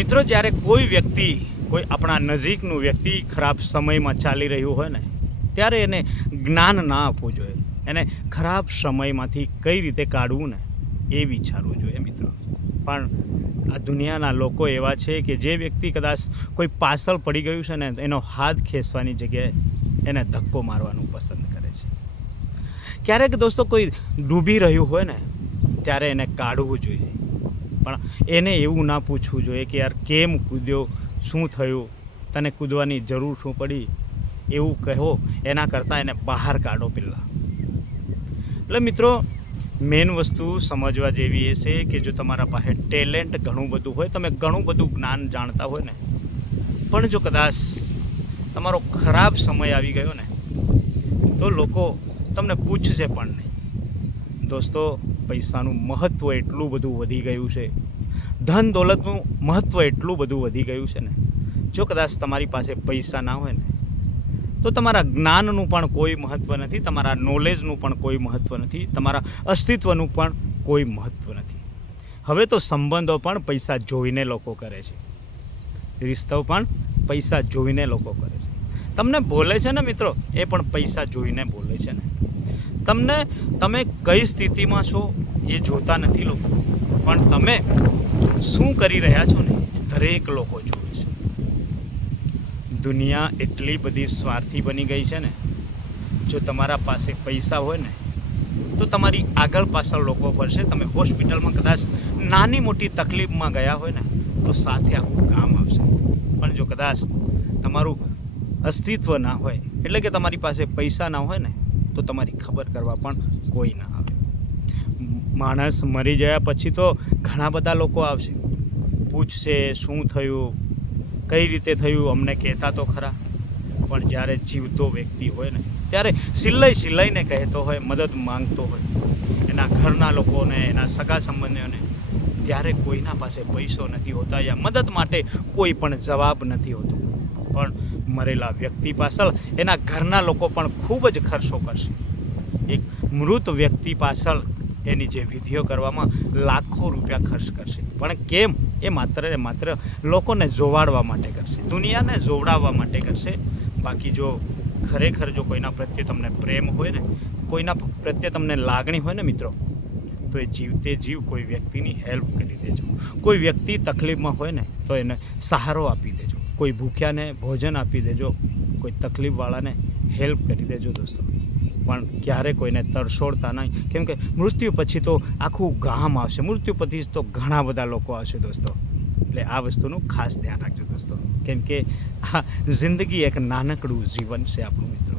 મિત્રો, જ્યારે કોઈ વ્યક્તિ, કોઈ આપણા નજીકનું વ્યક્તિ ખરાબ સમયમાં ચાલી રહ્યું હોય ને, ત્યારે એને જ્ઞાન ના આપવું જોઈએ. એને ખરાબ સમયમાંથી કઈ રીતે કાઢવું ને એ વિચારવું જોઈએ મિત્રો. પણ આ દુનિયાના લોકો એવા છે કે જે વ્યક્તિ કદાચ કોઈ પાછળ પડી ગયું છે ને, એનો હાથ ખેંચવાની જગ્યાએ એને ધક્કો મારવાનું પસંદ કરે છે. ક્યારેક દોસ્તો કોઈ ડૂબી રહ્યું હોય ને, ત્યારે એને કાઢવું જોઈએ. પણ એને એવું ના પૂછવું જોઈએ કે યાર કેમ કૂદ્યો, શું થયું, તને કૂદવાની જરૂર શું પડી, એવું કહો. એના કરતાં એને બહાર કાઢો પહેલાં. એટલે મિત્રો, મેઇન વસ્તુ સમજવા જેવી એ છે કે જો તમારા પાસે ટેલેન્ટ ઘણું બધું હોય, તમે ઘણું બધું જ્ઞાન જાણતા હોય ને, પણ જો કદાચ તમારો ખરાબ સમય આવી ગયો ને, તો લોકો તમને પૂછશે પણ નહીં. દોસ્તો, પૈસાનું મહત્ત્વ એટલું બધું વધી ગયું છે, ધન દોલતનું મહત્ત્વ એટલું બધું વધી ગયું છે ને, જો કદાચ તમારી પાસે પૈસા ના હોય ને, તો તમારા જ્ઞાનનું પણ કોઈ મહત્ત્વ નથી, તમારા નોલેજનું પણ કોઈ મહત્ત્વ નથી, તમારા અસ્તિત્વનું પણ કોઈ મહત્ત્વ નથી. હવે તો સંબંધો પણ પૈસા જોઈને લોકો કરે છે, રિશ્તો પણ પૈસા જોઈને લોકો કરે છે. તમને બોલે છે ને મિત્રો, એ પણ પૈસા જોઈને બોલે છે ને. તમે કઈ સ્થિતિમાં છો એ જોતા નથી લોકો, પણ તમે શું કરી રહ્યા છો ને એ દરેક લોકો જોવે છે. દુનિયા એટલી બધી સ્વાર્થી બની ગઈ છે ને, જો તમારા પાસે પૈસા હોય ને, તો તમારી આગળ પાછળ લોકો ફરશે. તમે હોસ્પિટલમાં કદાચ નાની મોટી તકલીફમાં ગયા હોય ને, તો સાથે આખું કામ આવશે. પણ જો કદાચ તમારું અસ્તિત્વ ના હોય, એટલે કે તમારી પાસે પૈસા ના હોય ને, તો તમારી ખબર કરવા પણ કોઈ ના આવે. માણસ મરી ગયા પછી તો ઘણા બધા લોકો આવશે, પૂછશે શું થયું, કઈ રીતે થયું, અમને કહેતા તો ખરા. પણ જ્યારે જીવતો વ્યક્તિ હોય ને, ત્યારે સિલાઈને કહેતો હોય, મદદ માંગતો હોય એના ઘરના લોકોને, એના સગા સંબંધીઓને, ત્યારે કોઈના પાસે પૈસો નથી હોતા, યા મદદ માટે કોઈ પણ જવાબ નથી હોતો. પણ મરેલા વ્યક્તિ પાછળ એના ઘરના લોકો પણ ખૂબ જ ખર્ચો કરશે. એક મૃત વ્યક્તિ પાછળ એની જે વિધિઓ કરવામાં લાખો રૂપિયા ખર્ચ કરશે. પણ કેમ? એ માત્ર લોકોને જોવાડવા માટે કરશે, દુનિયાને જોવડાવવા માટે કરશે. બાકી જો ખરેખર જો કોઈના પ્રત્યે તમને પ્રેમ હોય ને, કોઈના પ્રત્યે તમને લાગણી હોય ને મિત્રો, તો એ જીવતે જીવ કોઈ વ્યક્તિની હેલ્પ કરી દેજો. કોઈ વ્યક્તિ તકલીફમાં હોય ને, તો એને સહારો આપી દેજો. કોઈ ભૂખ્યાને ભોજન આપી દેજો, કોઈ તકલીફવાળાને હેલ્પ કરી દેજો દોસ્તો. પણ ક્યારે કોઈને તરછોડતા નહીં, કેમ કે મૃત્યુ પછી તો આખું ગામ આવશે, મૃત્યુ પછી તો ઘણા બધા લોકો આવશે દોસ્તો. એટલે આ વસ્તુનું ખાસ ધ્યાન રાખજો દોસ્તો, કેમ કે આ જિંદગી એક નાનકડું જીવન છે આપણું મિત્રો.